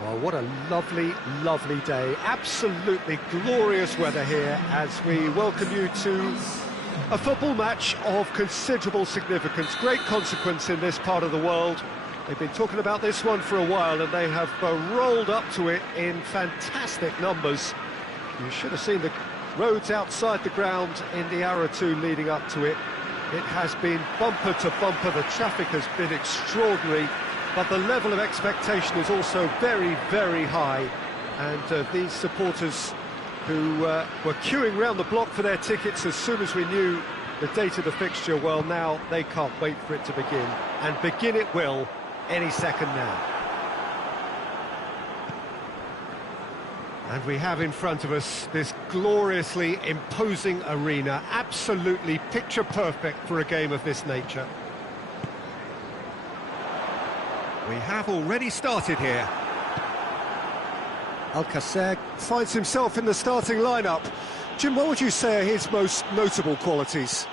Well, what a lovely, lovely day. Absolutely glorious weather here as we welcome you to a football match of considerable significance, great consequence in this part of the world. They've been talking about this one for a while and they have rolled up to it in fantastic numbers. You should have seen the roads outside the ground in the hour or two leading up to it. It has been bumper to bumper, the traffic has been extraordinary, but the level of expectation is also very, very high. And these supporters who were queuing round the block for their tickets as soon as we knew the date of the fixture, well, now they can't wait for it to begin. And begin it will any second now. And we have in front of us this gloriously imposing arena, absolutely picture perfect for a game of this nature. We have already started here. Alcacer finds himself in the starting lineup. Jim, what would you say are his most notable qualities?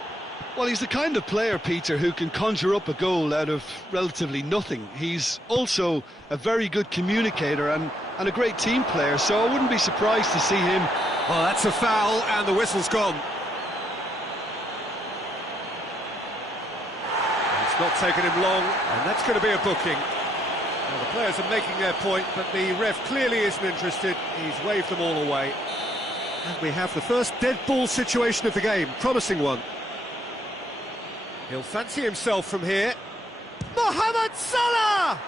Well, he's the kind of player, Peter, who can conjure up a goal out of relatively nothing. He's also a very good communicator and a great team player, so I wouldn't be surprised to see him. Well, that's a foul, and the whistle's gone. It's not taken him long, and that's going to be a booking. Well, the players are making their point, but the ref clearly isn't interested. He's waved them all away. And we have the first dead ball situation of the game, promising one. He'll fancy himself from here. Mohamed Salah!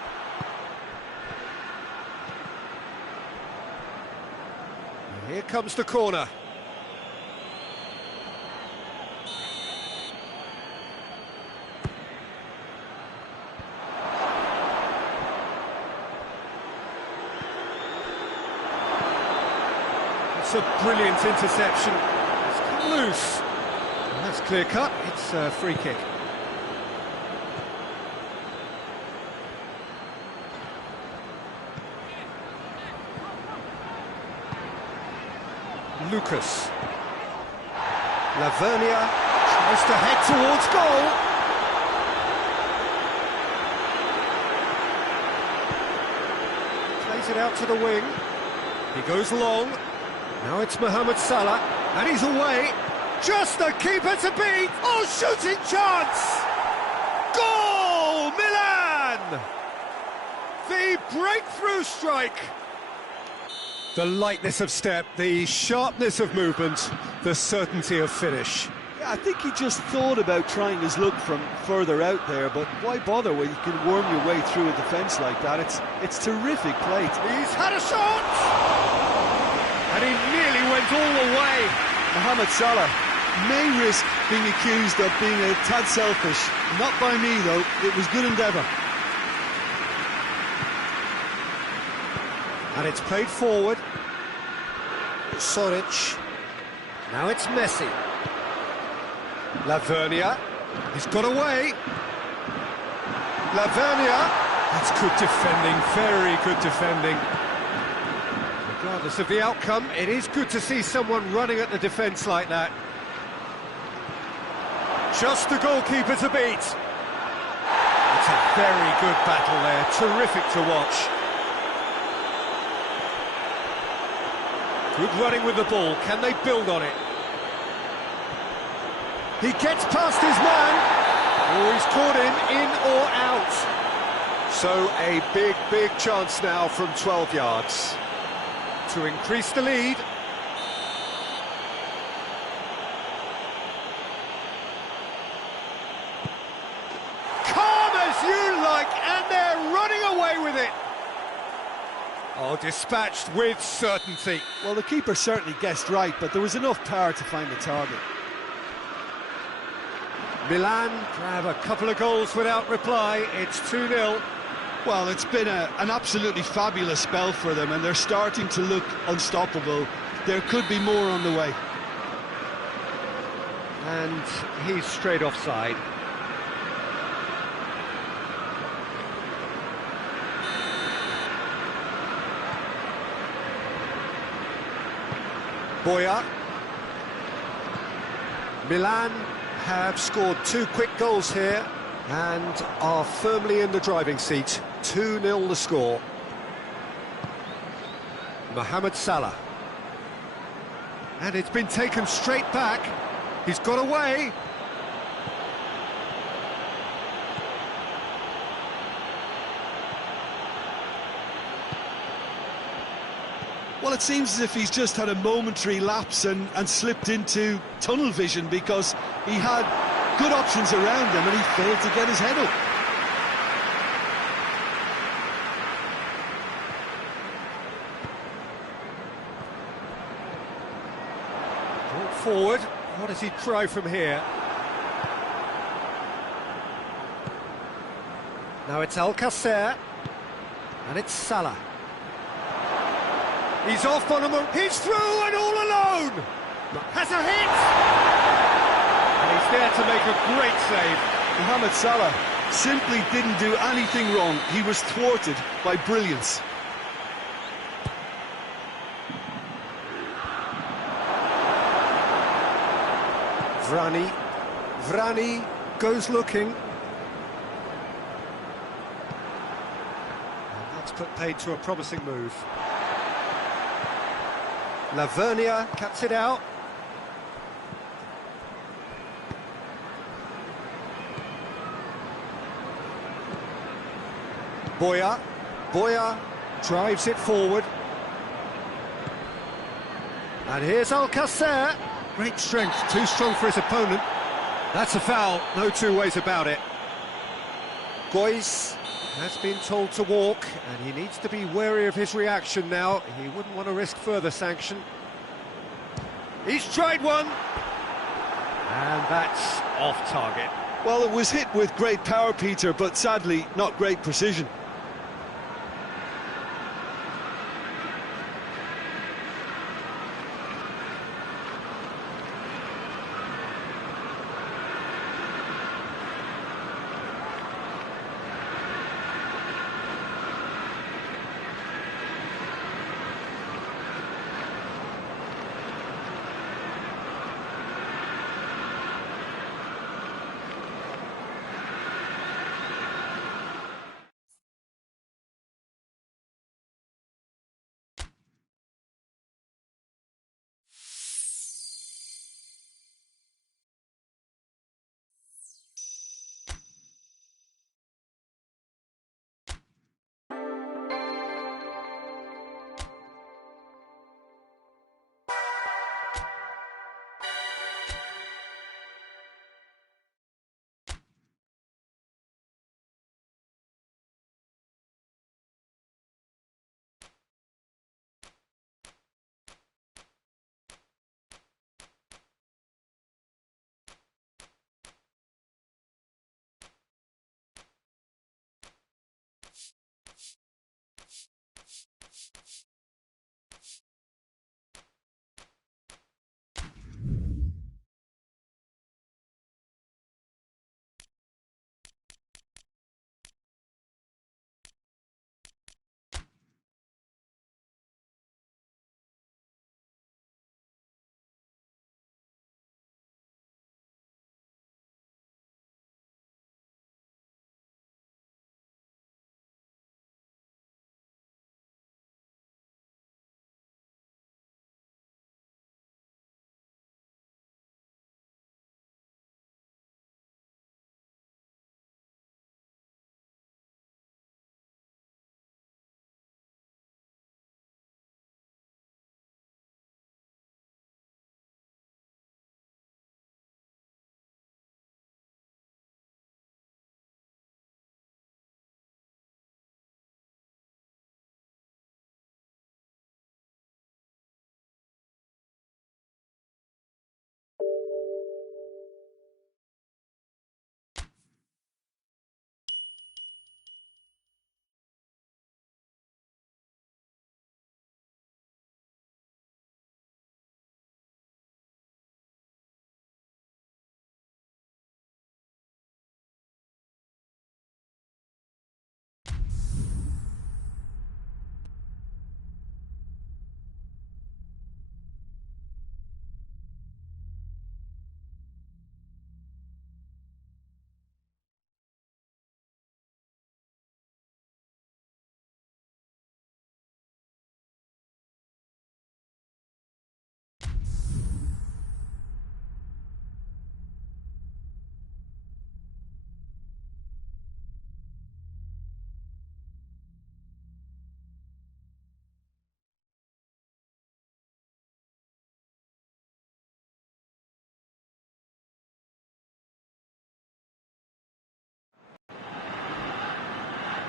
And here comes the corner. It's a brilliant interception. It's come loose. And that's clear cut. It's a free kick. Lucas. Lavernia tries to head towards goal. Plays it out to the wing. He goes long. Now it's Mohamed Salah, and he's away. Just the keeper to beat. Oh, shooting chance! Goal, Milan! The breakthrough strike. The lightness of step, the sharpness of movement, the certainty of finish. Yeah, I think he just thought about trying his luck from further out there, but why bother when you can worm your way through a defence like that? It's terrific play. He's had a shot! And he nearly went all the way. Mohamed Salah may risk being accused of being a tad selfish. Not by me, though. It was good endeavour. And it's played forward. Soric. Now it's Messi. Lavernia. He's got away. Lavernia. That's good defending, very good defending. Regardless of the outcome, it is good to see someone running at the defence like that. Just the goalkeeper to beat. It's a very good battle there, terrific to watch. Good running with the ball, can they build on it? He gets past his man, or he's caught him in or out. So a big, big chance now from 12 yards to increase the lead. Calm as you like, and they're running away with it. Oh, dispatched with certainty. Well, the keeper certainly guessed right, but there was enough power to find the target. Milan grab a couple of goals without reply. It's 2-0. Well, it's been an absolutely fabulous spell for them, and they're starting to look unstoppable. There could be more on the way. And he's straight offside. Boya. Milan have scored 2 quick goals here and are firmly in the driving seat. 2-0 the score. Mohamed Salah. And it's been taken straight back. He's got away. Well, it seems as if he's just had a momentary lapse and slipped into tunnel vision, because he had good options around him and he failed to get his head up. Brought forward. What does he try from here? Now it's Alcacer. And it's Salah. He's off on him. He's through and all alone. Has a hit. And he's there to make a great save. Mohamed Salah simply didn't do anything wrong. He was thwarted by brilliance. Vrani goes looking. And that's put paid to a promising move. Lavernia cuts it out. Boya drives it forward. And here's Alcacer. Great strength, too strong for his opponent. That's a foul, no two ways about it. Gois has been told to walk, and he needs to be wary of his reaction now. He wouldn't want to risk further sanction. He's tried one, and that's off target. Well, it was hit with great power, Peter, but sadly not great precision.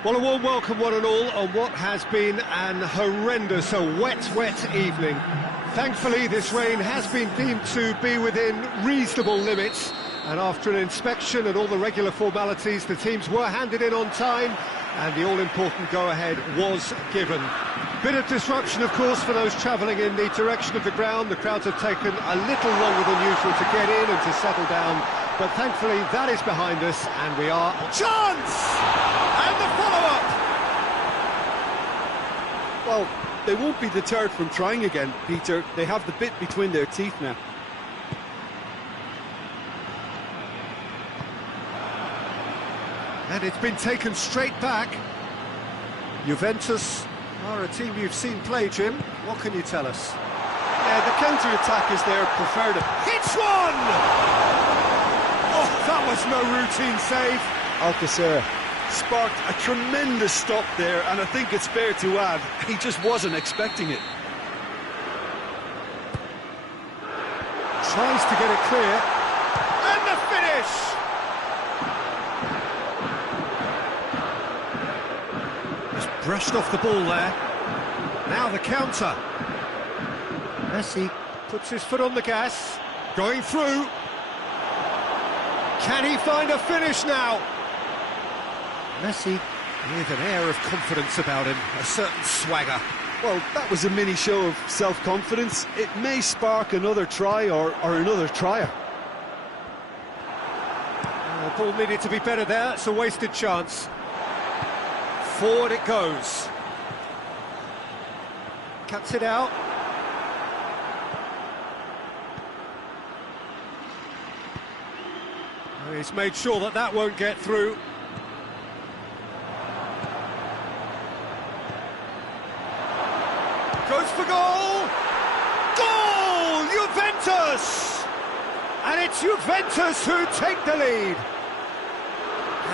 Well, a warm welcome one and all on what has been an horrendous, a wet evening. Thankfully, this rain has been deemed to be within reasonable limits, and after an inspection and all the regular formalities, the teams were handed in on time, and the all-important go-ahead was given. Bit of disruption, of course, for those travelling in the direction of the ground. The crowds have taken a little longer than usual to get in and to settle down, but thankfully that is behind us, and we are... Chance! And the follow-up! Well, they won't be deterred from trying again, Peter. They have the bit between their teeth now. And it's been taken straight back. Juventus are a team you've seen play, Jim. What can you tell us? Yeah, the counter-attack is their preferred... Hits one! Oh, that was no routine save. Alcacer sparked a tremendous stop there, and I think it's fair to add, he just wasn't expecting it. Tries to get it clear. And the finish! Just brushed off the ball there. Now the counter. Messi puts his foot on the gas. Going through. Can he find a finish now? Messi with an air of confidence about him, a certain swagger. Well, that was a mini show of self-confidence. It may spark another try or another trier. The ball needed to be better there, it's a wasted chance. Forward it goes. Cuts it out. He's made sure that that won't get through. Goes for goal! Goal! Juventus! And it's Juventus who take the lead.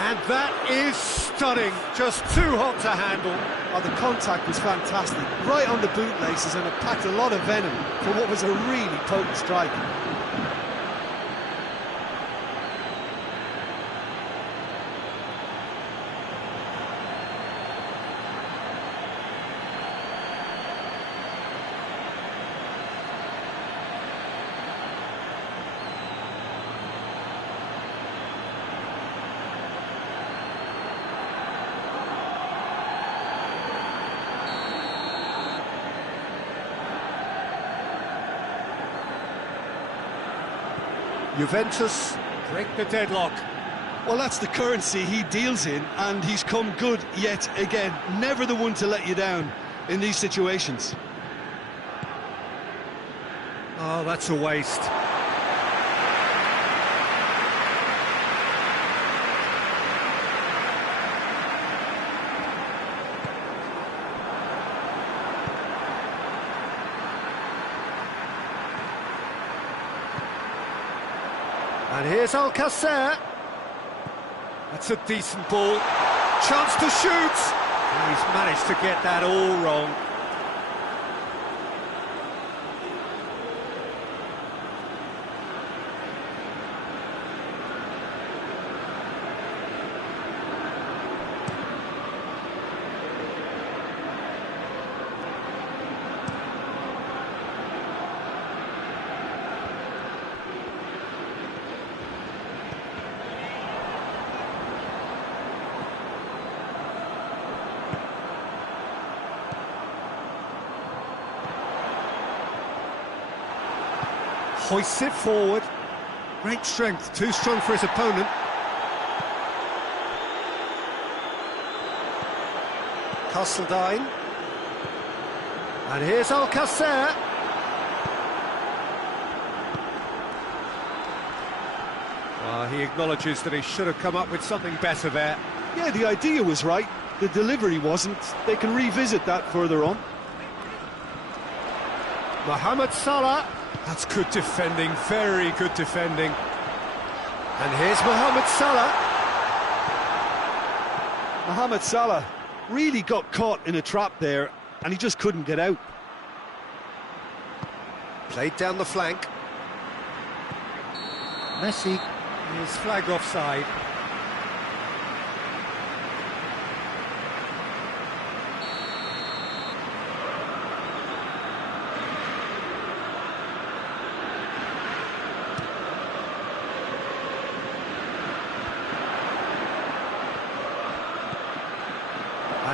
And that is stunning, just too hot to handle. Oh, the contact was fantastic, right on the bootlaces, and it packed a lot of venom for what was a really potent strike. Juventus break the deadlock. Well, that's the currency he deals in, and he's come good yet again. Never the one to let you down in these situations. Oh, that's a waste. And here's Alcacer. That's a decent ball. Chance to shoot. And he's managed to get that all wrong. Hoists it forward. Great strength, too strong for his opponent. Castledine. And here's Alcacer. Well, he acknowledges that he should have come up with something better there. Yeah, the idea was right, the delivery wasn't. They can revisit that further on. Mohamed Salah. That's good defending, very good defending. And here's Mohamed Salah. Mohamed Salah really got caught in a trap there, and he just couldn't get out. Played down the flank. Messi is flagged offside.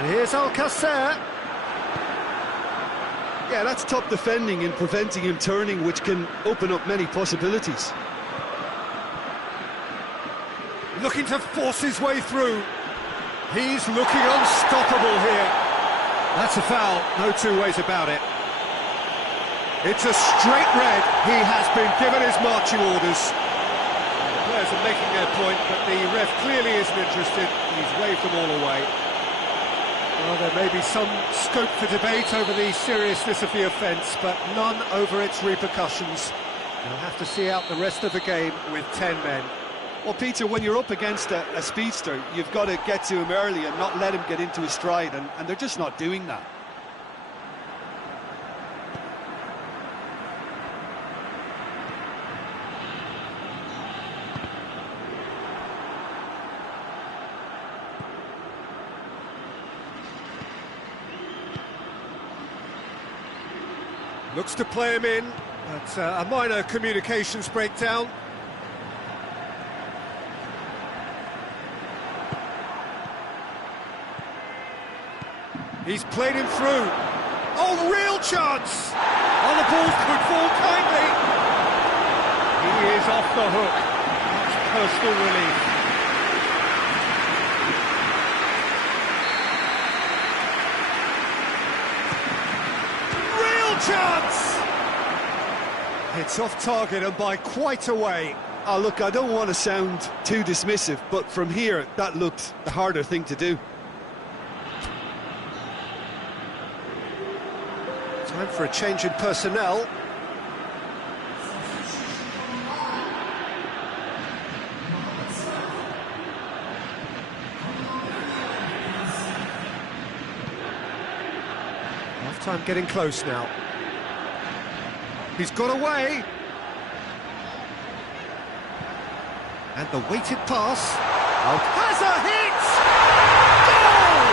And here's Alcacer. Yeah, that's top defending and preventing him turning, which can open up many possibilities. Looking to force his way through. He's looking unstoppable here. That's a foul, no two ways about it. It's a straight red. He has been given his marching orders. The players are making their point, but the ref clearly isn't interested. He's waved them all away. Well, there may be some scope for debate over the seriousness of the offence, but none over its repercussions. They'll have to see out the rest of the game with 10 men. Well, Peter, when you're up against a speedster, you've got to get to him early and not let him get into his stride, and they're just not doing that. Looks to play him in, but a minor communications breakdown. He's played him through. Oh, real chance! Oh, the ball could fall kindly. He is off the hook. That's personal relief. Real chance! It's off target and by quite a way. Oh, look, I don't want to sound too dismissive, but from here, that looked the harder thing to do. Time for a change in personnel. Half-time getting close now. He's got away. And the weighted pass. Alcacer hits! Goal!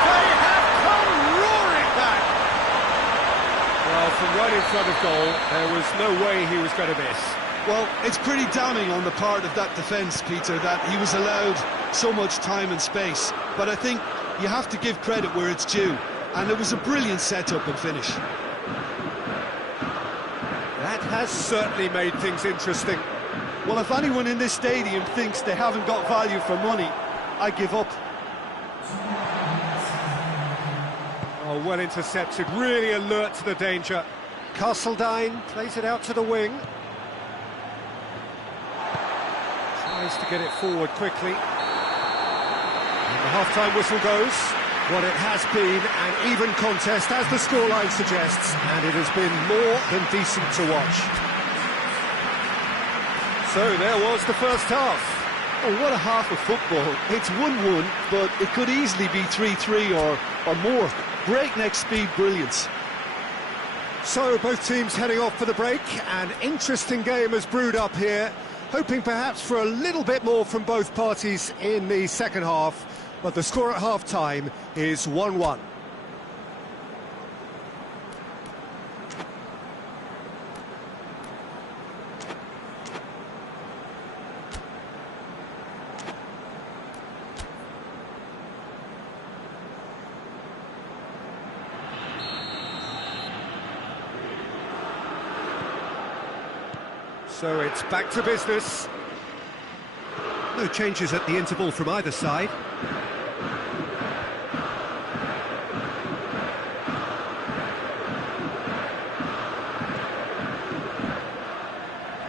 They have come roaring back! Well, from right in front of goal, there was no way he was going to miss. Well, it's pretty damning on the part of that defence, Peter, that he was allowed so much time and space. But I think you have to give credit where it's due. And it was a brilliant setup and finish. That has certainly made things interesting. Well, if anyone in this stadium thinks they haven't got value for money, I give up. Oh, well intercepted, really alert to the danger. Castledine plays it out to the wing. Tries to get it forward quickly. And the half-time whistle goes. What it has been an even contest, as the scoreline suggests, and it has been more than decent to watch. So there was the first half. Oh, what a half of football. It's 1-1, but it could easily be 3-3 or more. Breakneck speed brilliance. So both teams heading off for the break. An interesting game has brewed up here, hoping perhaps for a little bit more from both parties in the second half. But the score at half-time is 1-1. So it's back to business. No changes at the interval from either side.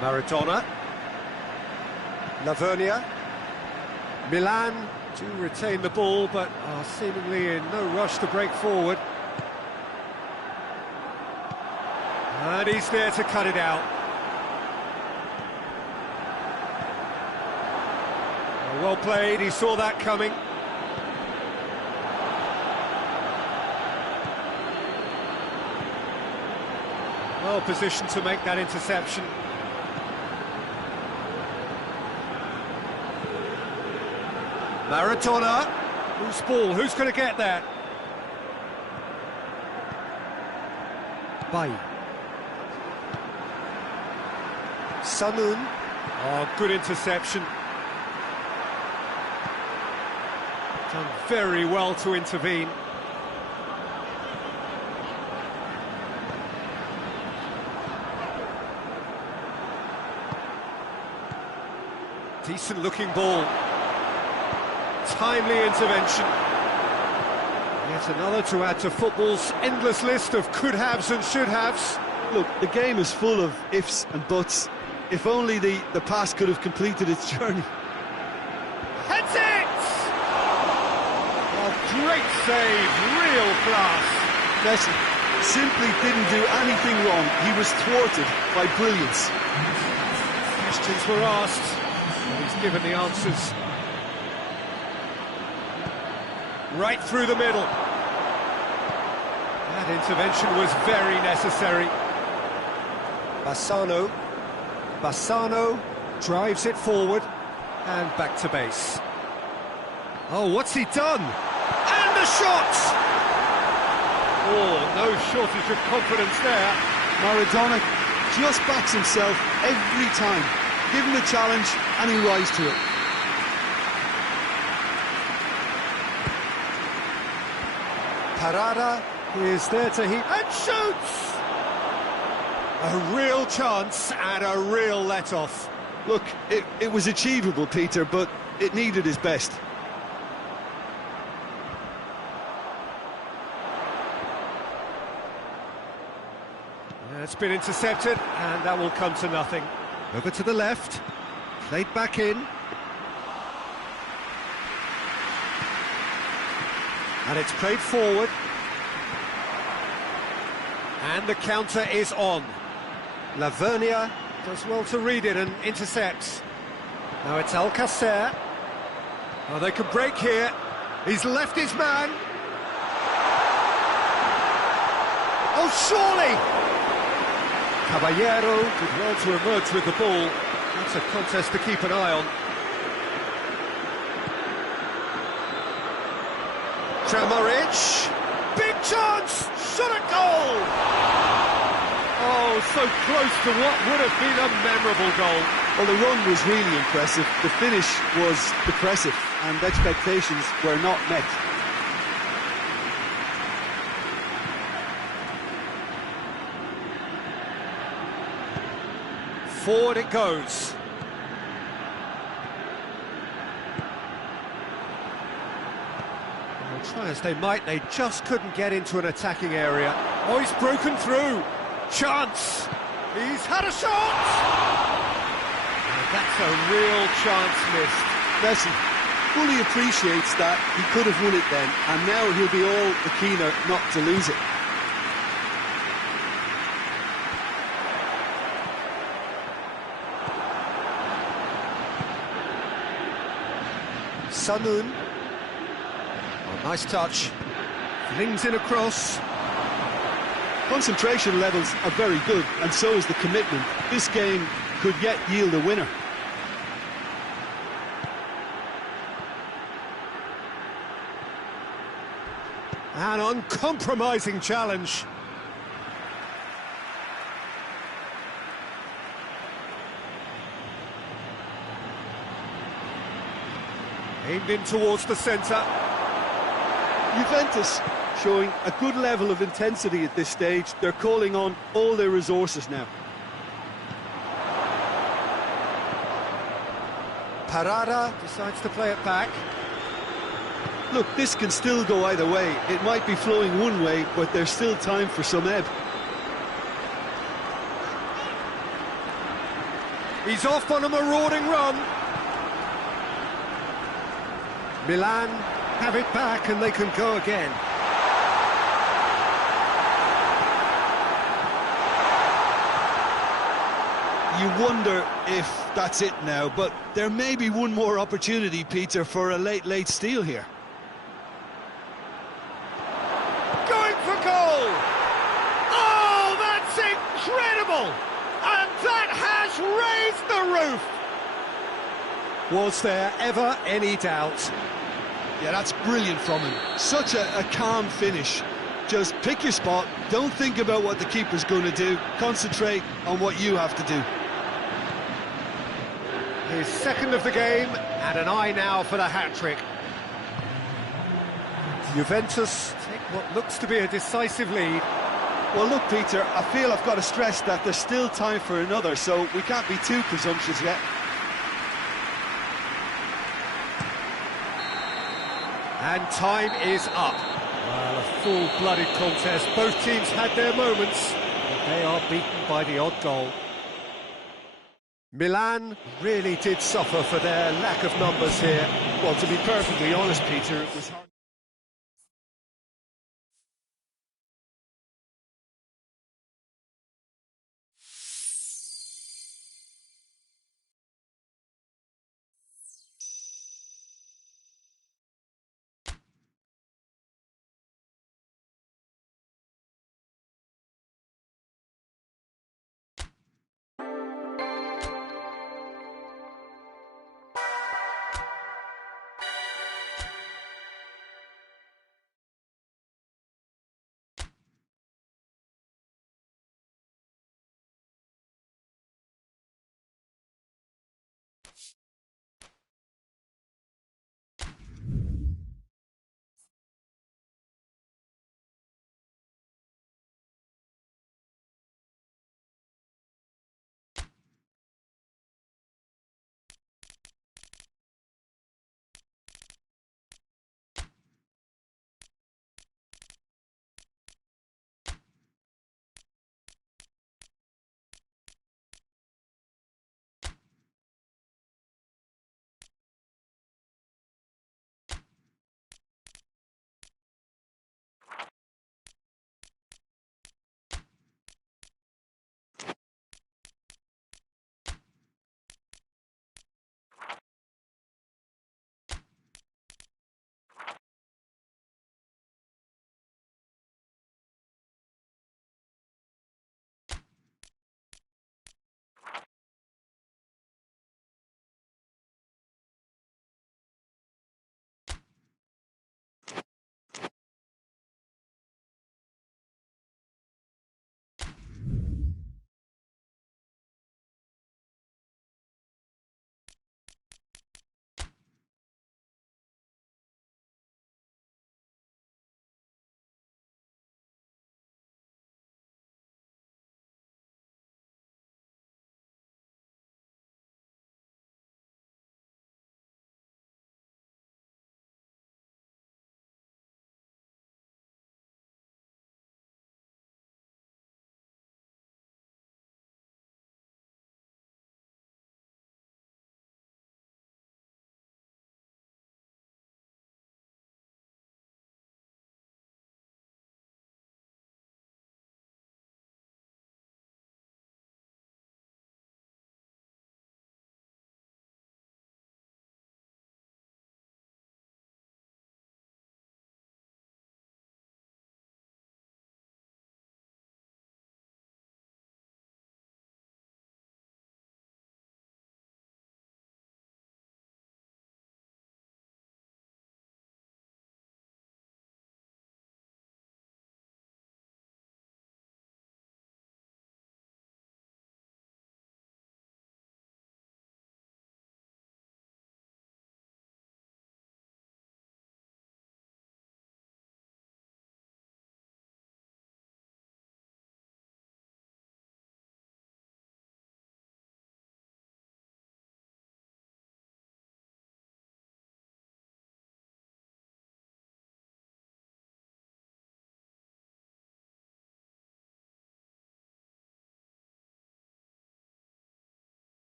Maradona, Lavernia, Milan to retain the ball, but are seemingly in no rush to break forward. And he's there to cut it out. Well played, he saw that coming. Well positioned to make that interception. Maradona, whose ball, who's going to get that? Bailly. Sanun. Oh, good interception. Done very well to intervene. Decent looking ball. Timely intervention. Yet another to add to football's endless list of could-haves and should-haves. Look, the game is full of ifs and buts. If only the pass could have completed its journey. Heads it! Oh, great save, real class. Messi simply didn't do anything wrong. He was thwarted by brilliance. Questions were asked, and he's given the answers. Right through the middle. That intervention was very necessary. Bassano drives it forward and back to base. Oh, what's he done? And the shot! Oh, no shortage of confidence there. Maradona just backs himself every time. Give him a challenge and he'll rise to it. Parada is there to heat and shoots! A real chance and a real let-off. Look, it was achievable, Peter, but it needed his best. It's been intercepted, and that will come to nothing. Over to the left, played back in. And it's played forward. And the counter is on. Lavernia does well to read it and intercepts. Now it's Alcacer. Oh, they could break here. He's left his man. Oh, surely! Caballero did well to emerge with the ball. That's a contest to keep an eye on. Kramaric, big chance, shot at goal! Oh, so close to what would have been a memorable goal. Well, the run was really impressive, the finish was depressive, and expectations were not met. Forward it goes. Well, try as they might, they just couldn't get into an attacking area. Oh, he's broken through. Chance. He's had a shot. And that's a real chance missed. Messi fully appreciates that he could have won it then, and now he'll be all the keener not to lose it. Sanun. Oh, nice touch. Flings in across. Concentration levels are very good, and so is the commitment. This game could yet yield a winner. An uncompromising challenge. Aimed in towards the centre. Juventus showing a good level of intensity at this stage. They're calling on all their resources now. Parada decides to play it back. Look, this can still go either way. It might be flowing one way, but there's still time for some ebb. He's off on a marauding run. Milan have it back and they can go again. You wonder if that's it now, but there may be one more opportunity, Peter, for a late steal here. Going for goal! Oh, that's incredible! And that has raised the roof! Was there ever any doubt? Yeah, that's brilliant from him. Such a calm finish. Just pick your spot, don't think about what the keeper's going to do, concentrate on what you have to do. His second of the game, and an eye now for the hat-trick. Juventus take what looks to be a decisive lead. Well, look, Peter, I feel I've got to stress that there's still time for another, so we can't be too presumptuous yet. And time is up. Well, a full-blooded contest. Both teams had their moments, but they are beaten by the odd goal. Milan really did suffer for their lack of numbers here. Well, to be perfectly honest, Peter, it was hard.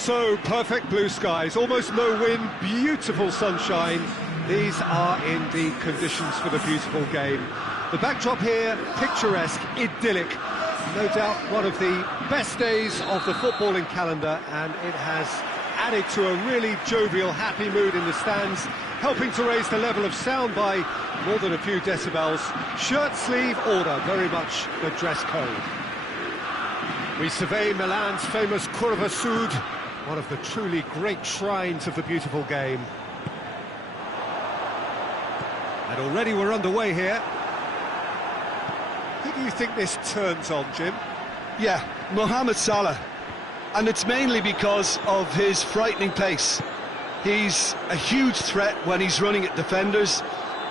So, perfect blue skies, almost no wind, beautiful sunshine. These are indeed conditions for the beautiful game. The backdrop here, picturesque, idyllic. No doubt one of the best days of the footballing calendar, and it has added to a really jovial, happy mood in the stands, helping to raise the level of sound by more than a few decibels. Shirt sleeve order, very much the dress code. We survey Milan's famous Curva Sud, one of the truly great shrines of the beautiful game. And already we're underway here. Who do you think this turns on, Jim? Yeah, Mohamed Salah. And it's mainly because of his frightening pace. He's a huge threat when he's running at defenders,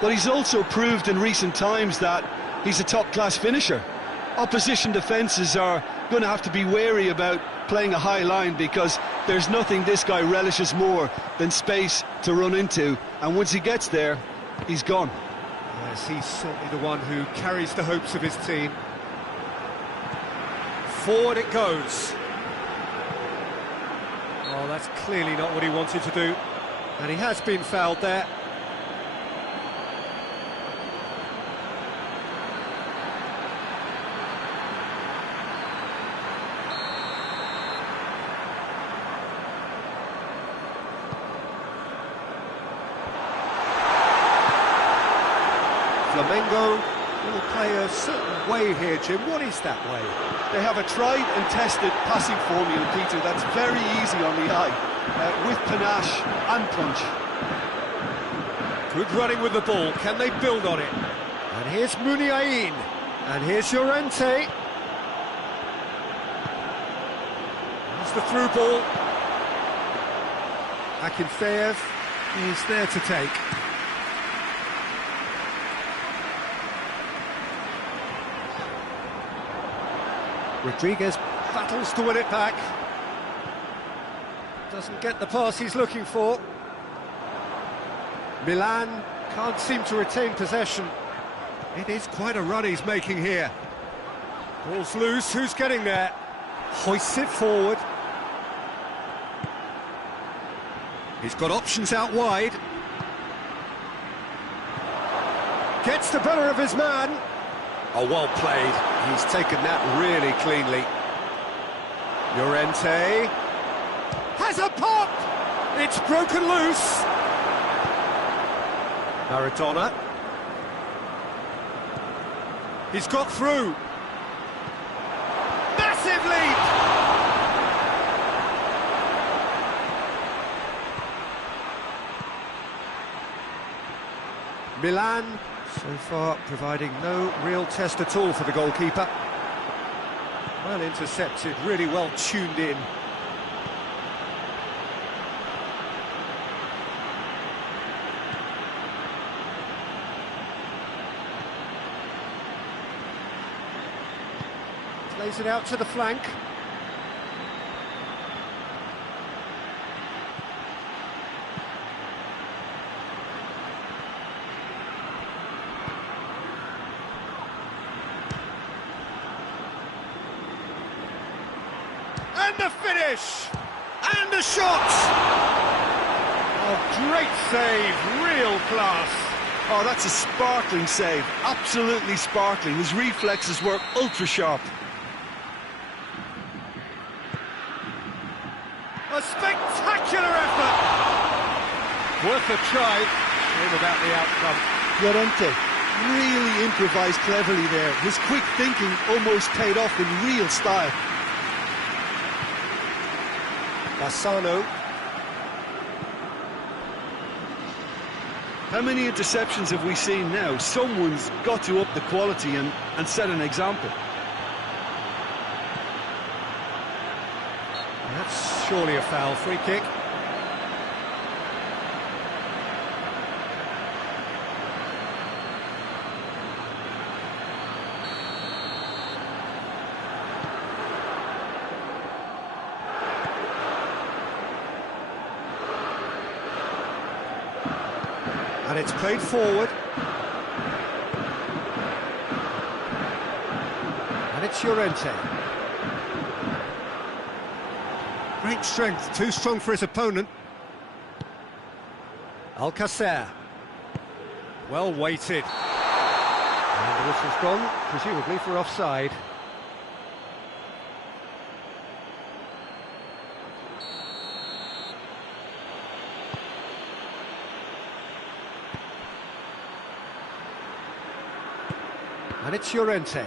but he's also proved in recent times that he's a top-class finisher. Opposition defences are going to have to be wary about playing a high line, because there's nothing this guy relishes more than space to run into, and once he gets there, he's gone. Yes, he's certainly the one who carries the hopes of his team. Forward it goes. Oh, that's clearly not what he wanted to do, and he has been fouled there. Flamengo will play a certain way here, Jim. What is that way? They have a tried and tested passing formula, Peter, that's very easy on the eye, with panache and punch. Good running with the ball. Can they build on it? And here's Muniain. And here's Llorente. Here's the through ball. Akinfeev is there to take. Rodriguez battles to win it back. Doesn't get the pass he's looking for. Milan can't seem to retain possession. It is quite a run he's making here. Ball's loose, who's getting there? Hoists it forward. He's got options out wide. Gets the better of his man. Oh, well played. He's taken that really cleanly. Llorente has a pop! It's broken loose. Maradona. He's got through. Massive lead! Milan, so far, providing no real test at all for the goalkeeper. Well intercepted, really well tuned in. Plays it out to the flank. And the finish! And the shot! Oh, great save, real class. Oh, that's a sparkling save, absolutely sparkling. His reflexes were ultra-sharp. A spectacular effort! Worth a try, shame about the outcome. Llorente really improvised cleverly there. His quick thinking almost paid off in real style. Bassano. How many interceptions have we seen now? Someone's got to up the quality and set an example. That's surely a foul. Free kick. And it's played forward. And it's Llorente. Great strength, too strong for his opponent. Alcacer. Well weighted. And the whistle's gone, presumably for offside. And it's Llorente.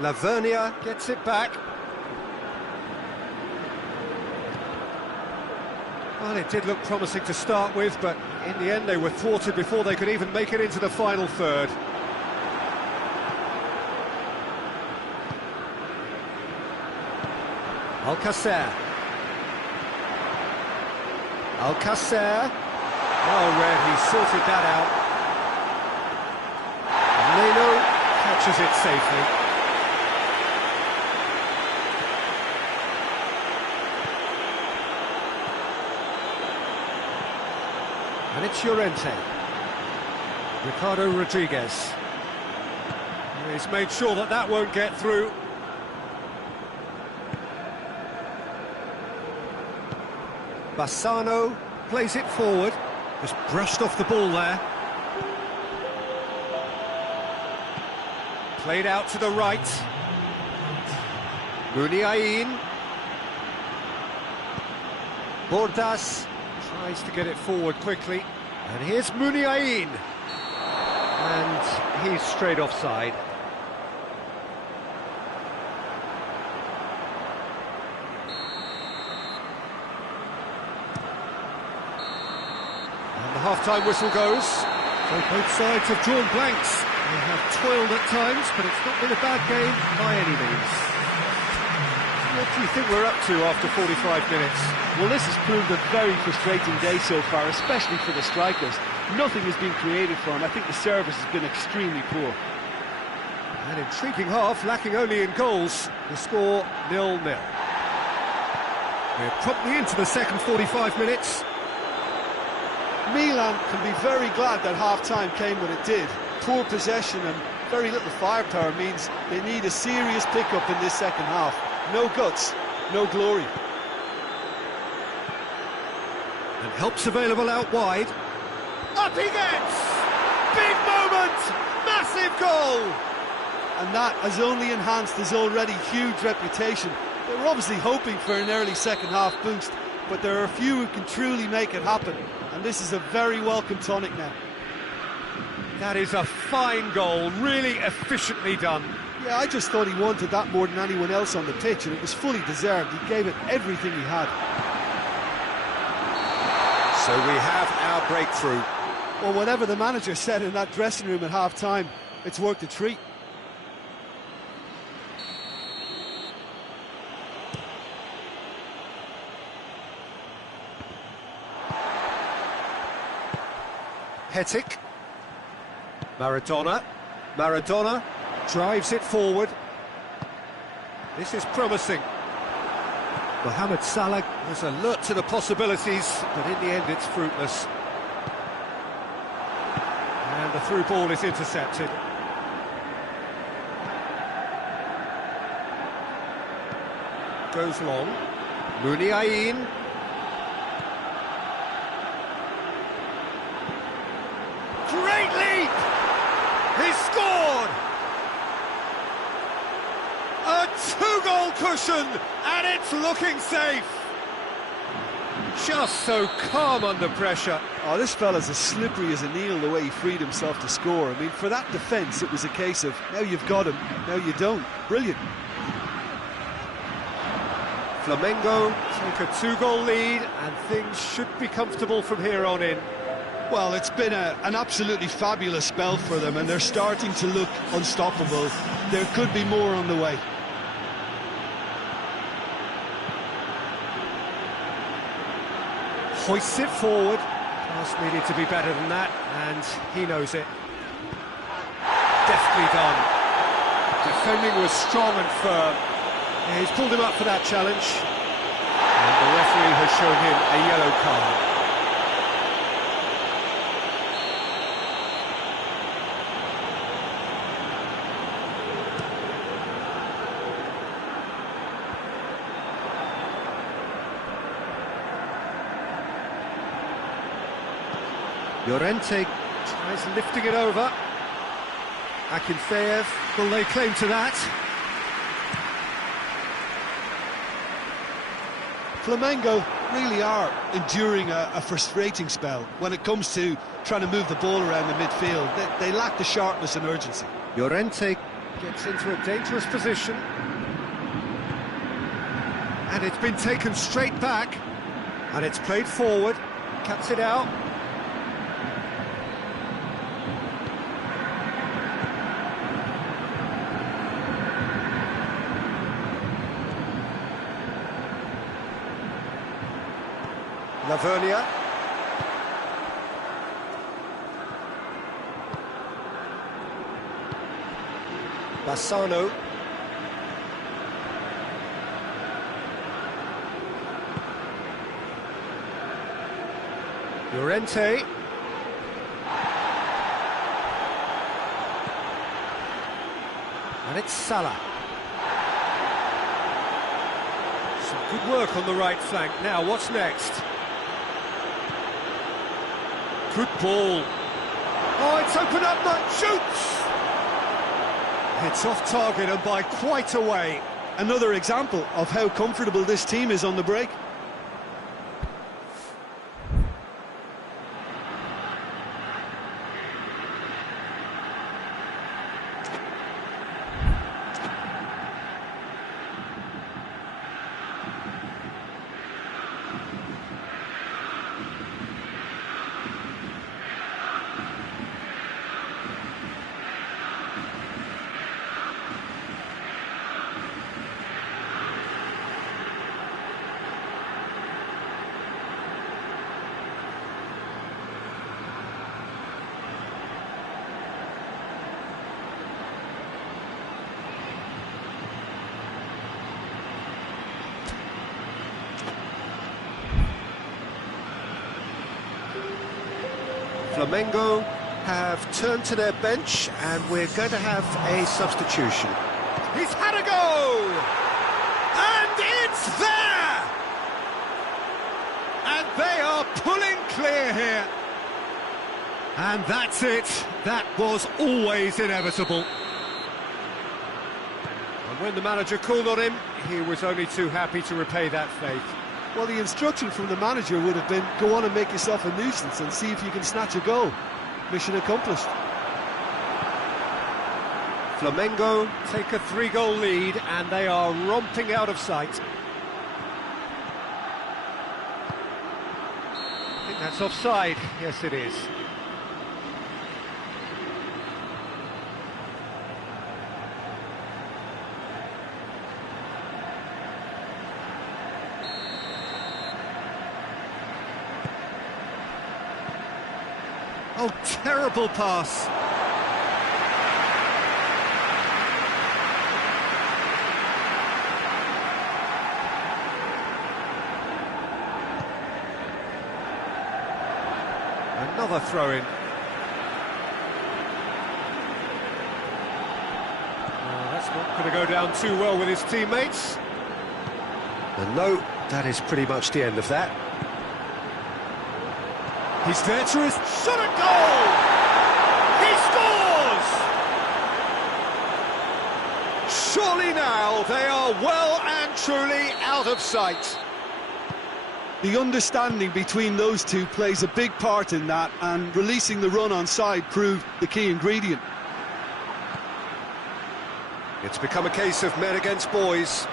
Lavernia gets it back. Well, it did look promising to start with, but in the end they were thwarted before they could even make it into the final third. Alcacer. Alcacer. Well read, he sorted that out. Leno catches it safely. And it's Llorente. Ricardo Rodriguez. He's made sure that that won't get through. Bassano plays it forward. Just brushed off the ball there. Played out to the right. Muniain. Bordas tries to get it forward quickly. And here's Muniain. And he's straight offside. And the half-time whistle goes. So both sides have drawn blanks. They have toiled at times, but it's not been a bad game by any means. What do you think we're up to after 45 minutes? Well, this has proved a very frustrating day so far, especially for the strikers. Nothing has been created for them. I think the service has been extremely poor. An intriguing half, lacking only in goals. The score 0-0. We're promptly into the second 45 minutes. Milan can be very glad that half-time came when it did. Poor possession and very little firepower means they need a serious pick-up in this second half. No guts, no glory. And help's available out wide. Up he gets! Big moment! Massive goal! And that has only enhanced his already huge reputation. They were obviously hoping for an early second half boost, but there are a few who can truly make it happen. And this is a very welcome tonic now. That is a fine goal, really efficiently done. Yeah, I just thought he wanted that more than anyone else on the pitch, and it was fully deserved. He gave it everything he had. So we have our breakthrough. Well, whatever the manager said in that dressing room at half-time, it's worked a treat. Hetic. Maradona drives it forward. This is promising. Mohamed Salah was alert to the possibilities, but in the end it's fruitless. And the through ball is intercepted. Goes long. Muniain. Great leap! He's scored! A two-goal cushion, and it's looking safe. Just so calm under pressure. Oh, this fella's as slippery as an eel the way he freed himself to score. I mean, for that defence, it was a case of, now you've got him, now you don't. Brilliant. Flamengo take a two-goal lead, and things should be comfortable from here on in. Well, it's been an absolutely fabulous spell for them, and they're starting to look unstoppable. There could be more on the way. Hoists it forward. Pass needed to be better than that, and he knows it. Deftly done. Defending was strong and firm. Yeah, he's pulled him up for that challenge, and the referee has shown him a yellow card. Llorente tries lifting it over. Akinfeev will lay claim to that. Flamengo really are enduring a frustrating spell when it comes to trying to move the ball around the midfield. They lack the sharpness and urgency. Llorente gets into a dangerous position. And it's been taken straight back. And it's played forward. Cuts it out. Lavernia. Bassano. Llorente. And it's Salah. Some good work on the right flank. Now, what's next? Good ball. Oh, it's opened up, but shoots! It's off target and by quite a way. Another example of how comfortable this team is on the break. Flamengo have turned to their bench and we're going to have a substitution. He's had a go! And it's there! And they are pulling clear here. And that's it. That was always inevitable. And when the manager called on him, he was only too happy to repay that faith. Well, the instruction from the manager would have been, go on and make yourself a nuisance and see if you can snatch a goal. Mission accomplished. Flamengo take a 3-goal lead and they are romping out of sight. I think that's offside. Yes, it is. Oh, terrible pass. Another throw-in. That's not going to go down too well with his teammates. And no, that is pretty much the end of that. He's there to his shot at goal! He scores! Surely now they are well and truly out of sight. The understanding between those two plays a big part in that, and releasing the run on side proved the key ingredient. It's become a case of men against boys.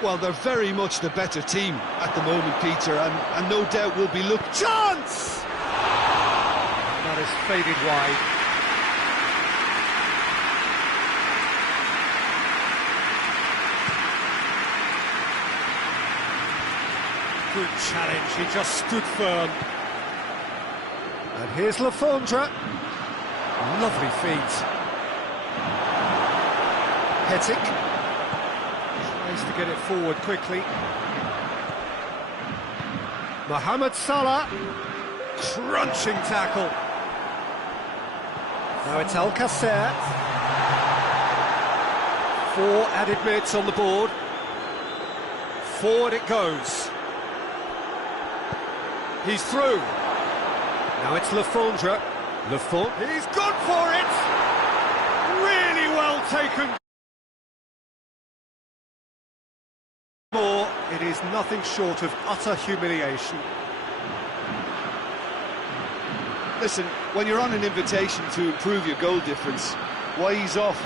Well, they're very much the better team at the moment, Peter, and no doubt will be looking... Chance! That is faded wide. Good challenge, he just stood firm. And here's Lafondra. Lovely feet. Hetic tries to get it forward quickly. Mohamed Salah. Crunching tackle. Now it's Alcacer. 4 added minutes on the board. Forward it goes. He's through. Now it's Lafondra. Lafondra, he's gone for it! Really well taken. More, it is nothing short of utter humiliation. Listen, when you're on an invitation to improve your goal difference, why ease off?